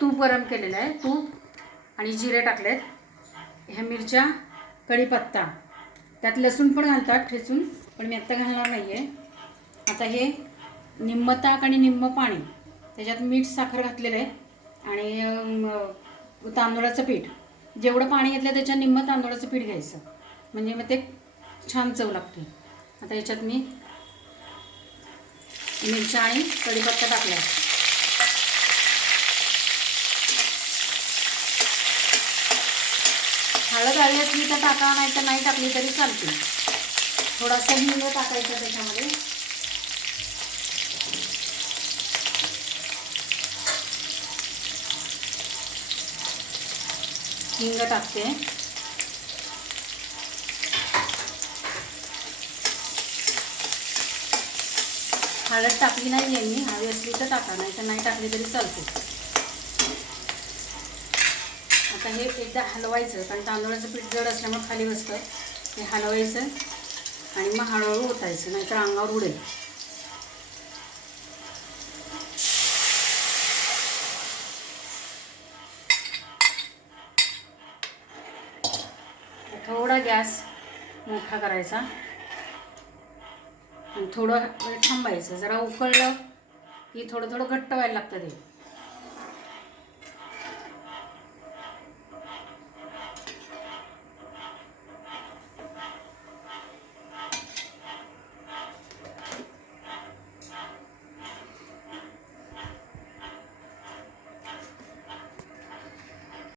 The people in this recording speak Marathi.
तूप गरम केलेलं आहे तूप आणि जिरे टाकलेत. ह्या मिरच्या कढीपत्ता त्यात लसूण पण घालतात ठेचून पण मी आत्ता घालणार नाही आहे आता हे निम्म ताक आणि निम्म पाणी त्याच्यात मीठ साखर घातलेलं आहे आणि अम, तांदूळाचं पीठ. जेवढं पाणी घेतलं त्याच्या निम्म तांदूळाचं पीठ घ्यायचं. म्हणजे मग ते छान चव लागते. आता याच्यात मी मिरच्या आणि कढीपत्ता टाकला हळद हवी असली तर टाका नाही तर नाही टाकली तरी चालते. थोडासा हिंग टाकायचा त्याच्यामध्ये. हिंग टाकते. हळद टाकली नाही आहे मी हवी असली तर टाका नाही तर नाही टाकली तरी चालते. आता हे एकदा हलवायचं कारण तांदळाचं पीठ जड असल्यामुळे खाली बसतं हे हलवायचं आणि मग हळूहळू ओतायचं नाहीतर अंगावर उडेल. थोडा गॅस मोठा करायचा. आणि थोडं थांबायचं जरा उकळलं की थोडं थोडं घट्ट व्हायला लागतं ते.